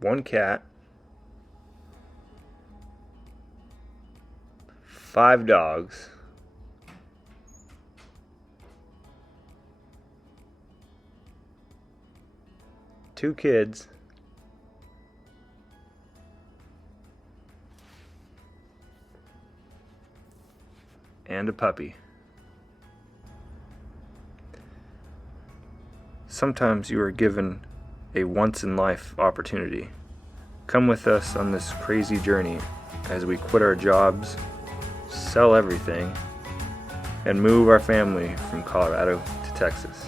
1 cat, 5 dogs, 2 kids, and a puppy. Sometimes you are given a once-in-life opportunity. Come with us on this crazy journey as we quit our jobs, sell everything, and move our family from Colorado to Texas.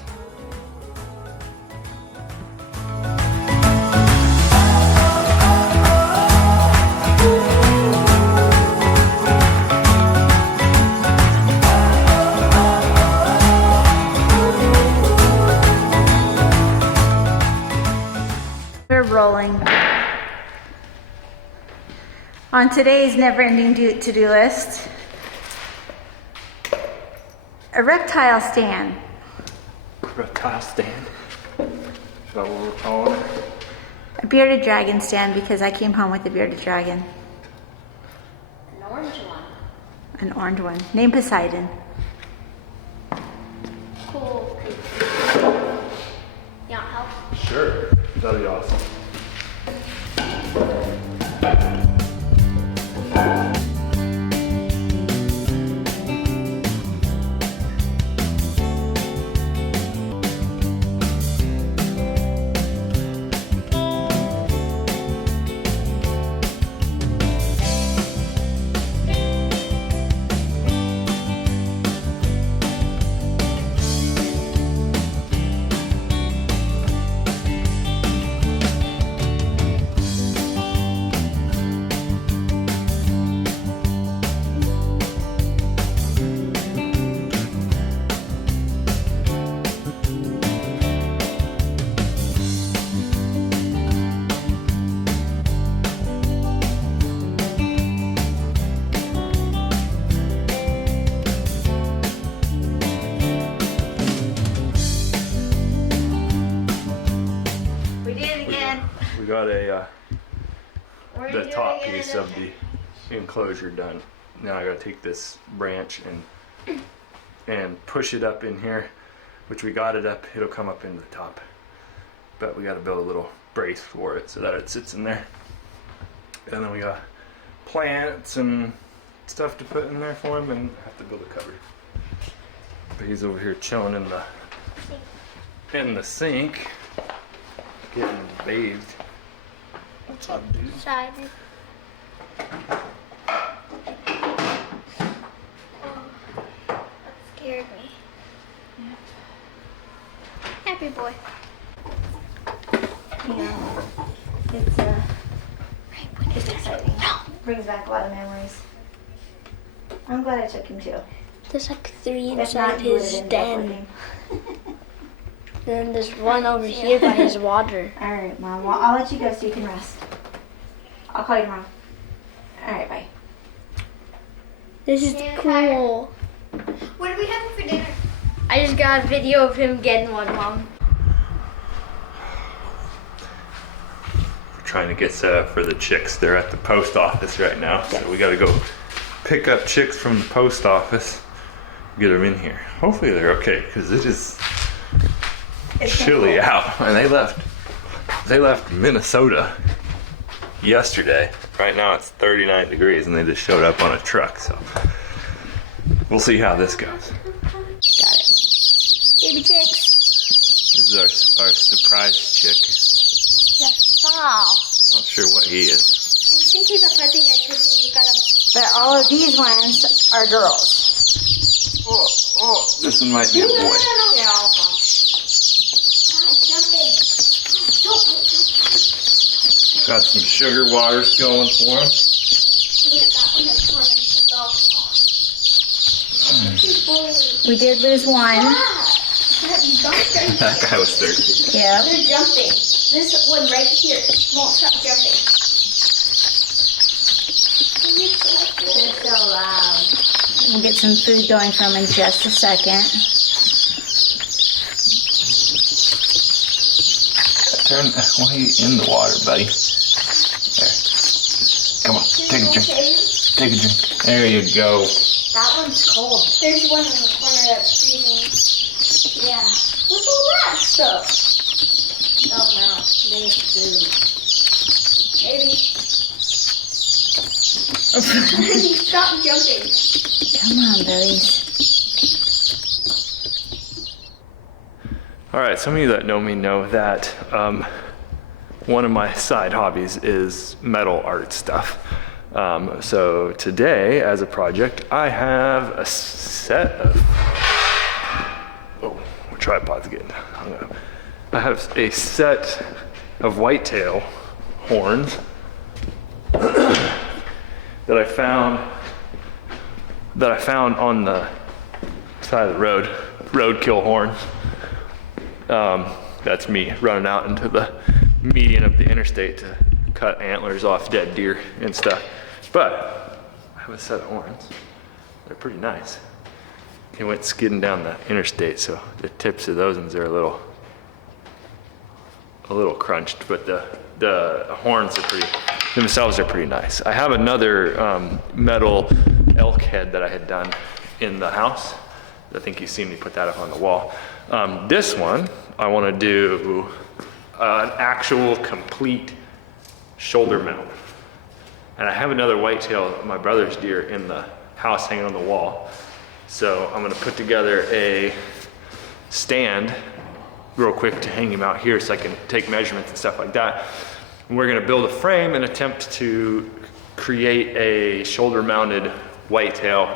We're rolling. On today's never-ending to-do list, a reptile stand. Reptile stand? Is that what we're calling it? A bearded dragon stand because I came home with a bearded dragon. An orange one. An orange one. Named Poseidon. Cool. You want help? Sure, that'd be awesome. We got the top piece of the enclosure done. Now I gotta take this branch and push it up in here, which we got it up. It'll come up into the top, but we gotta build a little brace for it so that it sits in there. And then we got plants and stuff to put in there for him, and have to build a cupboard. But he's over here chilling in the sink, getting bathed. What's up, dude? Excited. That scared me. Happy boy. Yeah. It's exciting. Brings back a lot of memories. I'm glad I took him too. There's like 3 That's inside not good his in den. Then there's one over here by his water. All right, Mom. Well, I'll let you go so you can rest. I'll call you tomorrow. All right, bye. This is cool. What are we having for dinner? I just got a video of him getting one, Mom. We're trying to get set up for the chicks. They're at the post office right now, so we gotta go pick up chicks from the post office, get them in here. Hopefully they're okay, because it is chilly out. And they left Minnesota yesterday. Right now it's 39 degrees and they just showed up on a truck, so we'll see how this goes. Got it. Baby chicks. This is our surprise chick. Yes. Wow. Not sure what he is. I think he's a fuzzy head because you got a. But all of these ones are girls. Oh, this one might be a boy. Yeah, all fun. Jumping. Got some sugar waters going for him. Look at that one that's running the dog. He's bullying. We did lose one. That guy was thirsty. Yeah. They're jumping. This one right here won't stop jumping. They're so loud. We'll get some food going for them in just a second. Turn. Why are you in the water, buddy? There. Come on, take a drink. Take a drink. There you go. That one's cold. There's one in the corner that's freezing. Yeah. What's all that stuff? Oh no, there's food. Maybe. Stop jumping. Come on, Billies. All right, some of you that know me know that one of my side hobbies is metal art stuff. So today, as a project, I have a set of, oh, my tripod's getting hung up. I have a set of whitetail horns that I found on the side of the road, roadkill horns. That's me running out into the median of the interstate to cut antlers off dead deer and stuff. But I have a set of horns. They're pretty nice. They went skidding down the interstate, so the tips of those ones are a little crunched, but the horns are themselves are pretty nice. I have another metal elk head that I had done in the house. I think you've seen me put that up on the wall. This one, I want to do an actual complete shoulder mount. And I have another whitetail, my brother's deer, in the house hanging on the wall. So I'm going to put together a stand real quick to hang him out here so I can take measurements and stuff like that. And we're going to build a frame and attempt to create a shoulder mounted whitetail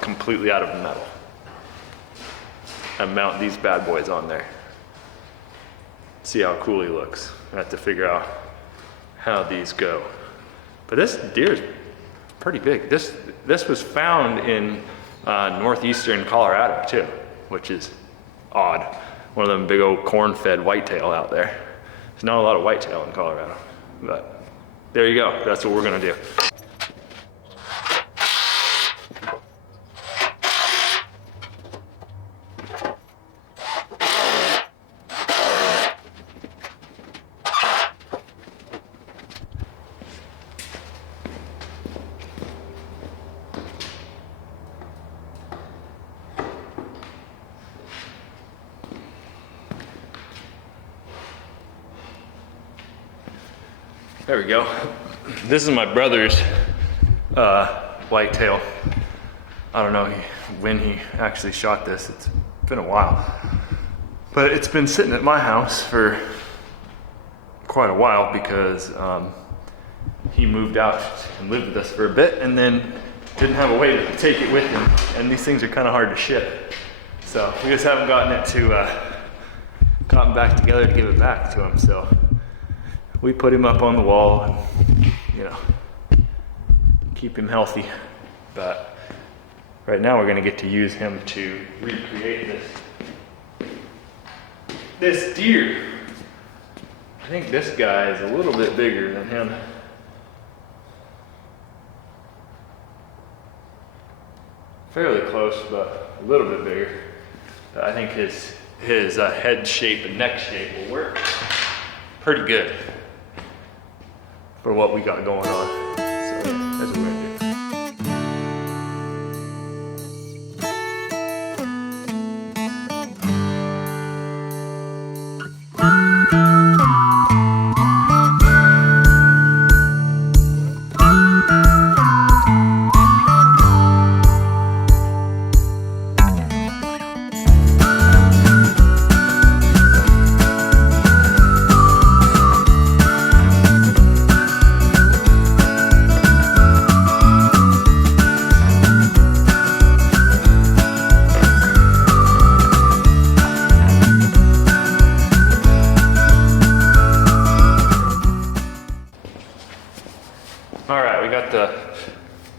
completely out of metal. And mount these bad boys on there. See how cool he looks. I have to figure out how these go. But this deer is pretty big. This was found in northeastern Colorado too, which is odd. One of them big old corn-fed whitetail out there. There's not a lot of whitetail in Colorado, but there you go. That's what we're gonna do. There we go. This is my brother's whitetail. I don't know when he actually shot this. It's been a while. But it's been sitting at my house for quite a while because he moved out and lived with us for a bit and then didn't have a way to take it with him. And these things are kind of hard to ship. So we just haven't gotten back together to give it back to him. So we put him up on the wall and, keep him healthy. But right now we're gonna get to use him to recreate this deer. I think this guy is a little bit bigger than him. Fairly close, but a little bit bigger. But I think his head shape and neck shape will work pretty good for what we got going on. So yeah, that's what we're gonna do.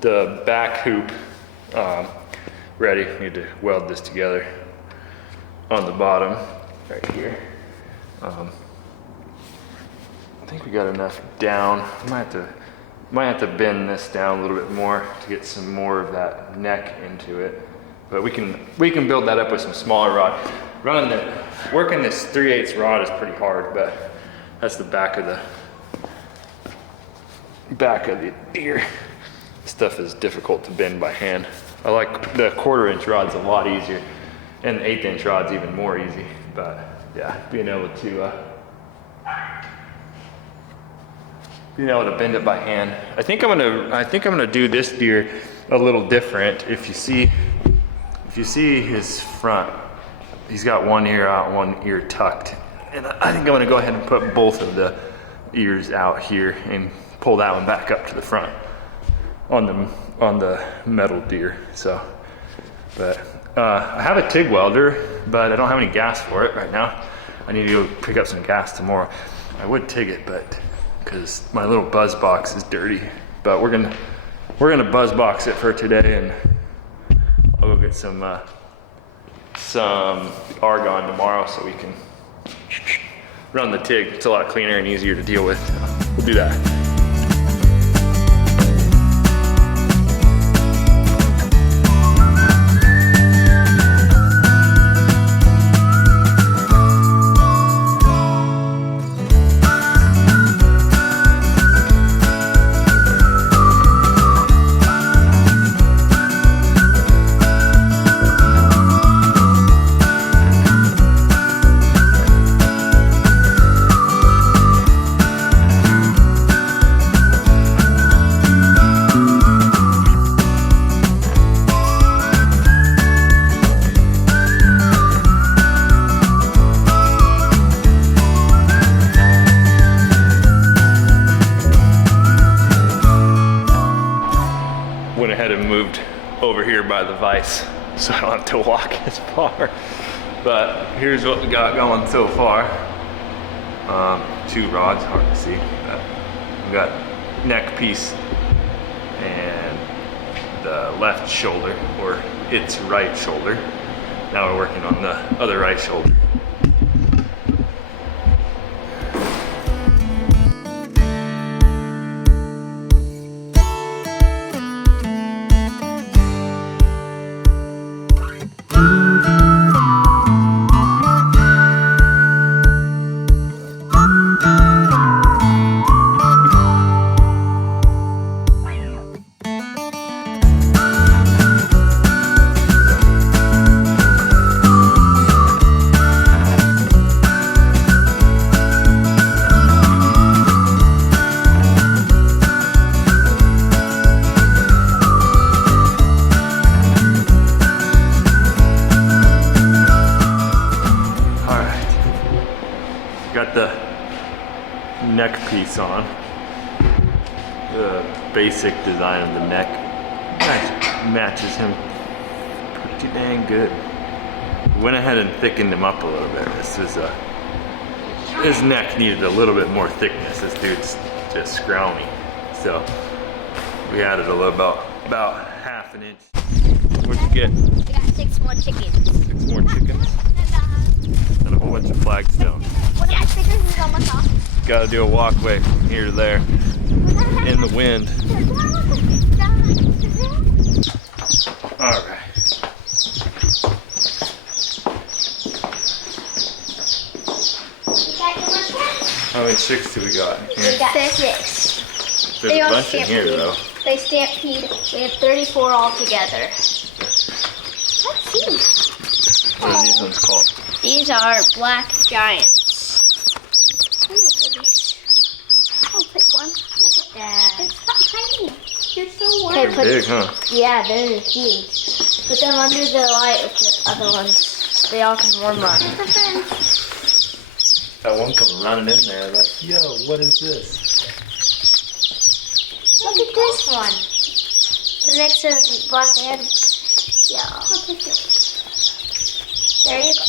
The back hoop ready. Need to weld this together on the bottom right here. I think we got enough down. Might have to bend this down a little bit more to get some more of that neck into it. But we can build that up with some smaller rod. Working this 3/8 rod is pretty hard, but That's the back of the deer. Stuff is difficult to bend by hand. I like the 1/4-inch rod's a lot easier, and the 1/8-inch rod's even more easy. But yeah, being able to bend it by hand. I think I'm gonna do this deer a little different. If you see his front, he's got one ear out, one ear tucked. And I think I'm gonna go ahead and put both of the ears out here and pull that one back up to the front on the metal deer. So, but I have a TIG welder, but I don't have any gas for it right now. I need to go pick up some gas tomorrow. I would TIG it, but because my little buzz box is dirty. But we're gonna buzz box it for today, and I'll go get some argon tomorrow so we can run the TIG. It's a lot cleaner and easier to deal with. We'll do that. Went ahead and moved over here by the vise so I don't have to walk as far. But here's what we got going so far. 2 rods, hard to see. But we got neck piece and the left shoulder, or its right shoulder. Now we're working on the other right shoulder. Got the neck piece on. The basic design of the neck matches him pretty dang good. Went ahead and thickened him up a little bit. His neck needed a little bit more thickness. This dude's just scrawny. So we added a little about 1/2 inch. What'd you get? We got 6 more chickens. 6 more chickens and a whole bunch of flagstones. What are my stickers is on my top? Gotta do a walkway from here to there in the wind. Alright. How many chicks do we got in We here? got 6. There's a bunch in here though. They stampede. We have 34 altogether. Let's see. What are these ones called? These are black giants. Oh, pick one. Look at that. It's not tiny. You're so warm. Okay, They're big, huh? Yeah, they're huge. Put them under the light with the other ones. They all can warm up. That one comes running in there like, yo, what is this? Look at this one. The next to black and yeah. There you go.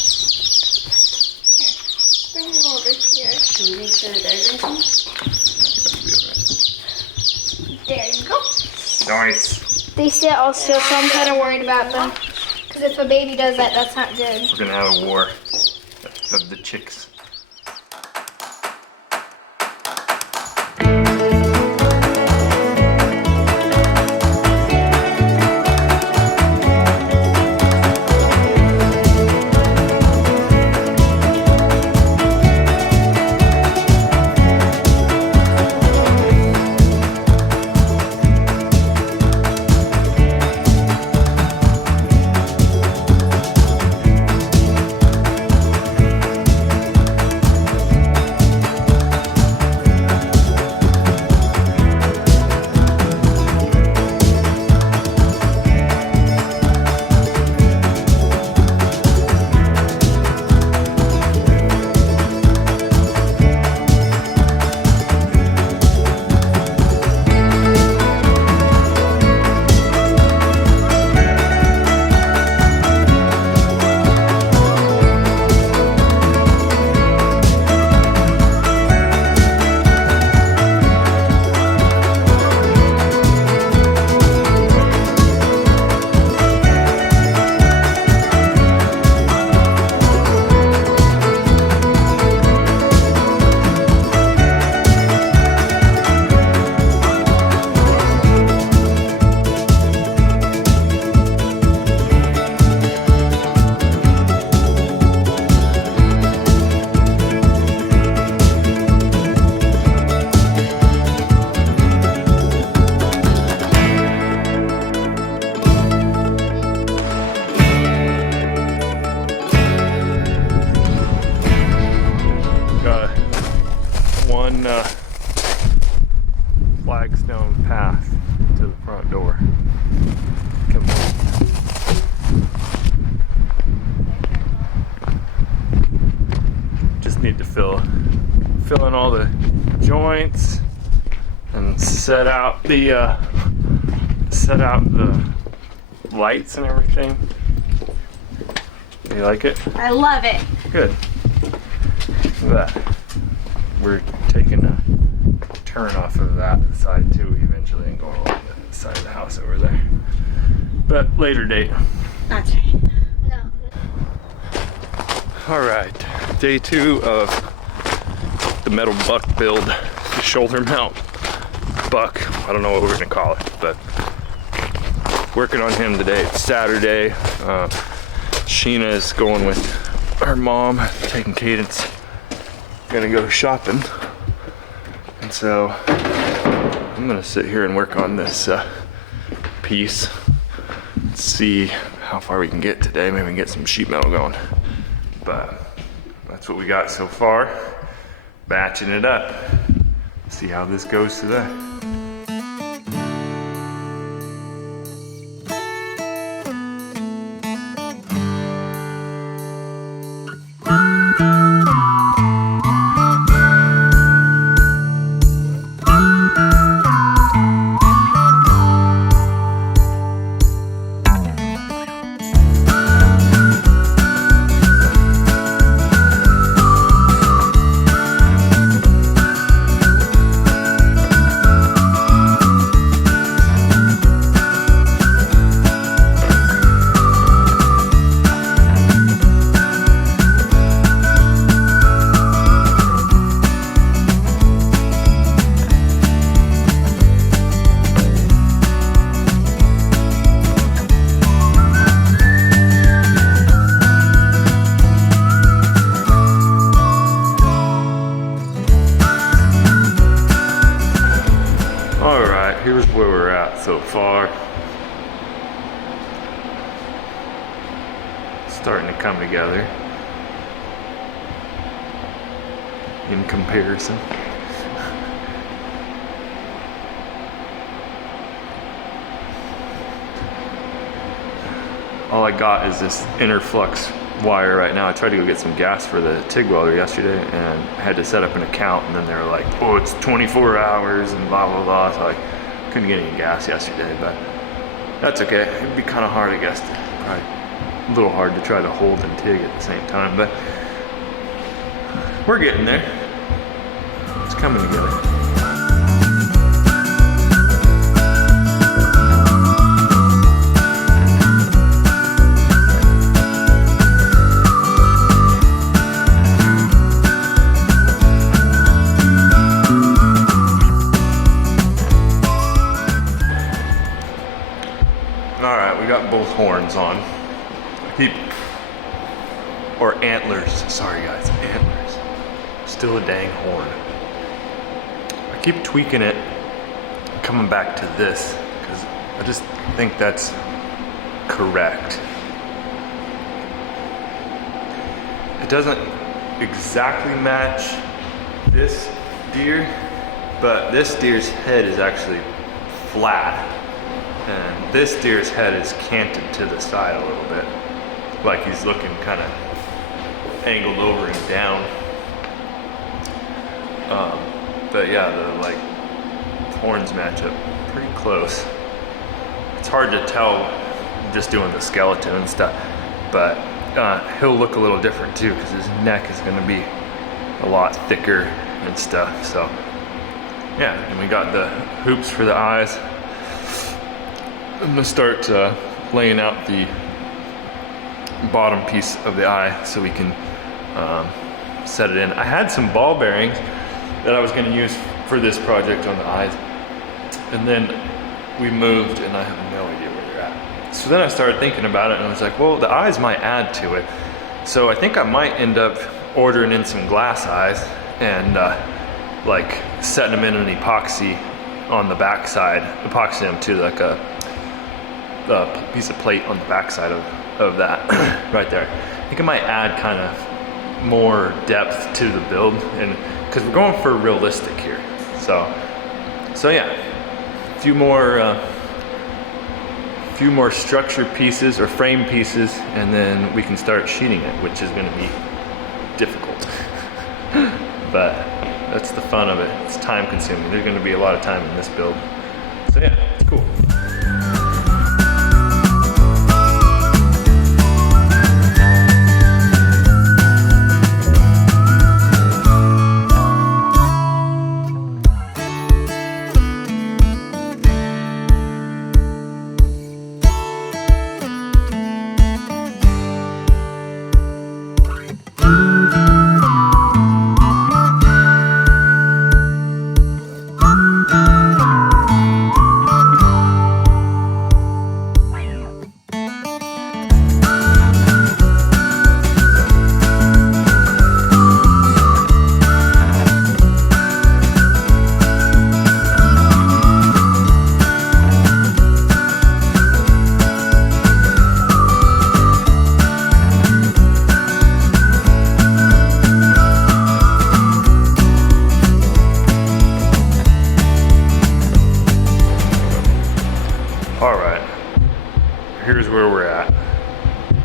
Bring them over here. Can we make sure they're drinking? There you go. Nice. They still also, so I'm kind of worried about them. Because if a baby does that, that's not good. We're gonna have a war of the chicks. flagstone path to the front door. Complete. Just need to fill in all the joints and set out the lights and everything. You like it? I love it. Good. Look at that. We're taking a turn off of that side too eventually and going along the side of the house over there. But later date. That's right. No. Alright, day 2 of the metal buck build, the shoulder mount buck. I don't know what we're gonna call it, but working on him today. It's Saturday. Sheena is going with her mom, taking Cadence. Gonna go shopping. And so I'm gonna sit here and work on this piece. See how far we can get today. Maybe we can get some sheet metal going. But that's what we got so far. Batching it up. See how this goes today. Here's where we're at so far. Starting to come together in comparison. All I got is this Interflux wire right now. I tried to go get some gas for the TIG welder yesterday and had to set up an account, and then they were like, oh, it's 24 hours and blah blah blah. So I couldn't get any gas yesterday, but that's okay. It'd be kind of hard, I guess, probably a little hard to try to hold and TIG at the same time, but we're getting there. It's coming together. Both horns on. Or antlers. Sorry guys, antlers. Still a dang horn. I keep tweaking it, coming back to this, because I just think that's correct. It doesn't exactly match this deer, but this deer's head is actually flat. And this deer's head is canted to the side a little bit, like he's looking kind of angled over and down. But yeah, the horns match up pretty close. It's hard to tell just doing the skeleton and stuff, but he'll look a little different too because his neck is going to be a lot thicker and stuff. So yeah, and we got the hoops for the eyes. I'm gonna start laying out the bottom piece of the eye so we can set it in. I had some ball bearings that I was gonna use for this project on the eyes, and then we moved and I have no idea where they're at. So then I started thinking about it and I was like, well, the eyes might add to it. So I think I might end up ordering in some glass eyes and setting them in an epoxy on the back side, epoxy them to like a piece of plate on the backside of that right there. I think it might add kind of more depth to the build, and because we're going for realistic here. So So yeah, a few more structure pieces or frame pieces, and then we can start sheeting it, which is going to be difficult. But that's the fun of it. It's time consuming. There's going to be a lot of time in this build. So yeah, it's cool. Here's where we're at.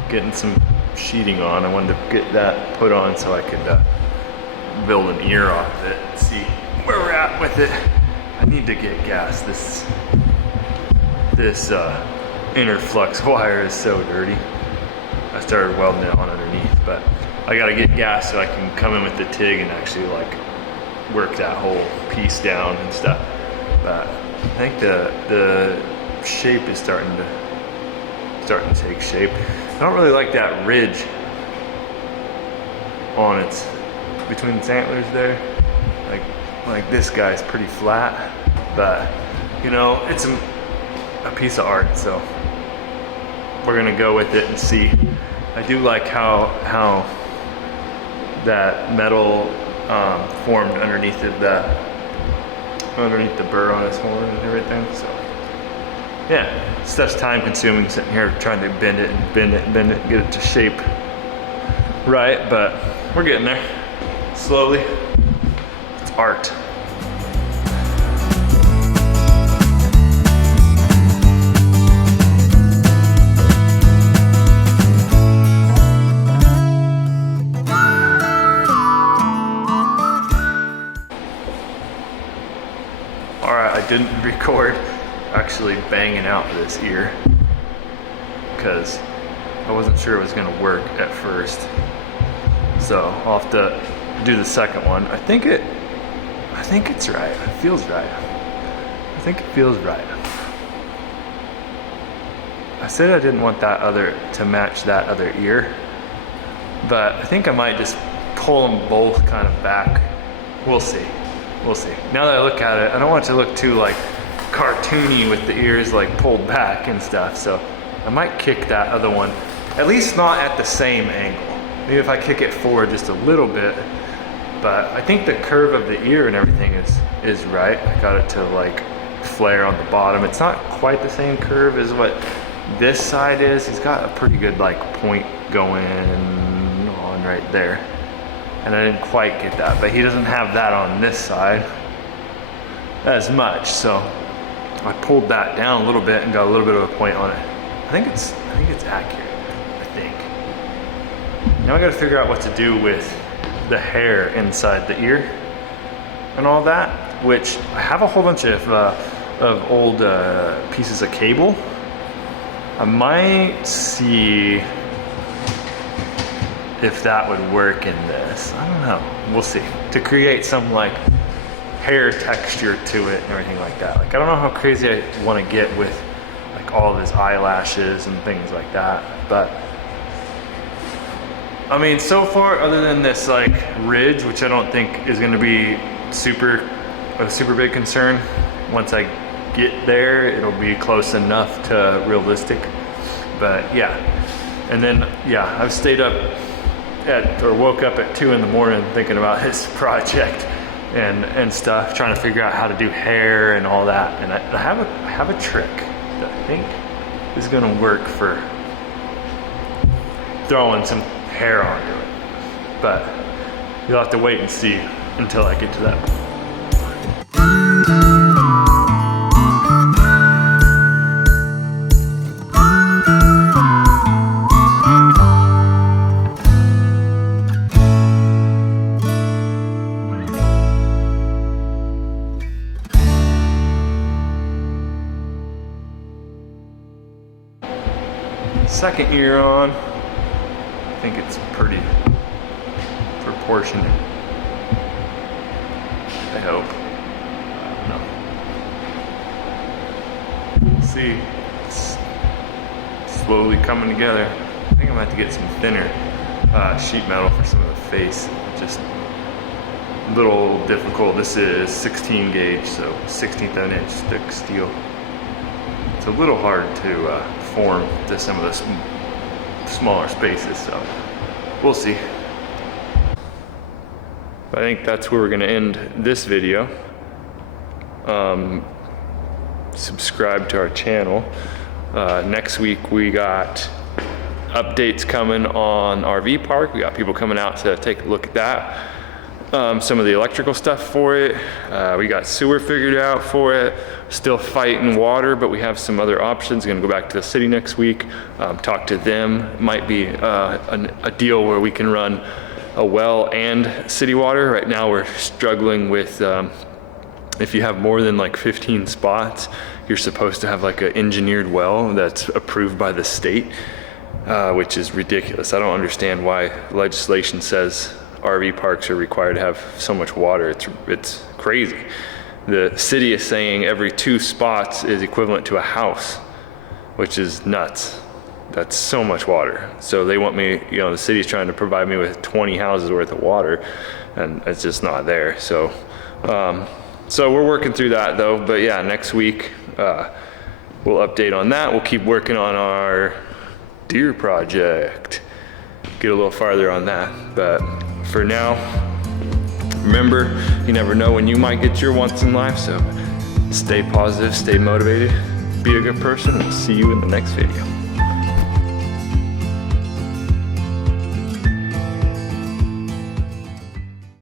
Getting some sheeting on. I wanted to get that put on so I could build an ear off of it and see where we're at with it. I need to get gas. This inner flux wire is so dirty. I started welding it on underneath, but I gotta get gas so I can come in with the TIG and actually like work that whole piece down and stuff. But I think the shape is starting to take shape. I don't really like that ridge on its between its antlers there. Like this guy's pretty flat, but you know, it's a piece of art, so we're gonna go with it and see. I do like how that metal formed underneath it, underneath the burr on his horn and everything. So yeah, stuff's time consuming sitting here trying to bend it and bend it and bend it and get it to shape right, but we're getting there slowly. It's art. Alright, I didn't record actually banging out this ear because I wasn't sure it was going to work at first, so I'll have to do the second one. I think it's right. It feels right. I think it feels right. I said I didn't want that other to match that other ear, but I think I might just pull them both kind of back. We'll see. Now that I look at it, I don't want it to look too like cartoony with the ears like pulled back and stuff, so I might kick that other one, at least not at the same angle. Maybe if I kick it forward just a little bit, but I think the curve of the ear and everything is right. I got it to like flare on the bottom. It's not quite the same curve as what this side is. He's got a pretty good like point going on right there, and I didn't quite get that, but he doesn't have that on this side as much, so I pulled that down a little bit and got a little bit of a point on it. I think it's accurate, I think. Now I gotta figure out what to do with the hair inside the ear and all that, which I have a whole bunch of old pieces of cable. I might see if that would work in this. I don't know, we'll see. To create some like hair texture to it and everything like that. Like I don't know how crazy I want to get with like all of his eyelashes and things like that, but I mean, so far, other than this like ridge, which I don't think is going to be a super big concern, once I get there it'll be close enough to realistic. But yeah, and then yeah, I've stayed up woke up at 2 in the morning thinking about his project and stuff, trying to figure out how to do hair and all that. And I have a trick that I think is gonna work for throwing some hair onto it, but you'll have to wait and see until I get to that point. second year on. I think it's pretty proportionate. I hope. I don't know. See, it's slowly coming together. I think I'm gonna have to get some thinner sheet metal for some of the face. Just a little difficult. This is 16 gauge, so 1/16 of an inch thick steel. It's a little hard to form to some of the smaller spaces, so we'll see. I think that's where we're gonna end this video. Subscribe to our channel. Next week we got updates coming on RV park. We got people coming out to take a look at that. Some of the electrical stuff for it. We got sewer figured out for it. Still fighting water, but we have some other options. Gonna go back to the city next week, talk to them. Might be a deal where we can run a well and city water. Right now we're struggling with, if you have more than like 15 spots, you're supposed to have like an engineered well that's approved by the state, which is ridiculous. I don't understand why legislation says RV parks are required to have so much water. It's crazy. The city is saying every 2 spots is equivalent to a house, which is nuts. That's so much water. So they want me, you know, the city's trying to provide me with 20 houses worth of water, and it's just not there. So, so we're working through that though. But yeah, next week we'll update on that. We'll keep working on our deer project. Get a little farther on that. But for now, remember, you never know when you might get your once in life. So stay positive, stay motivated, be a good person. We'll see you in the next video.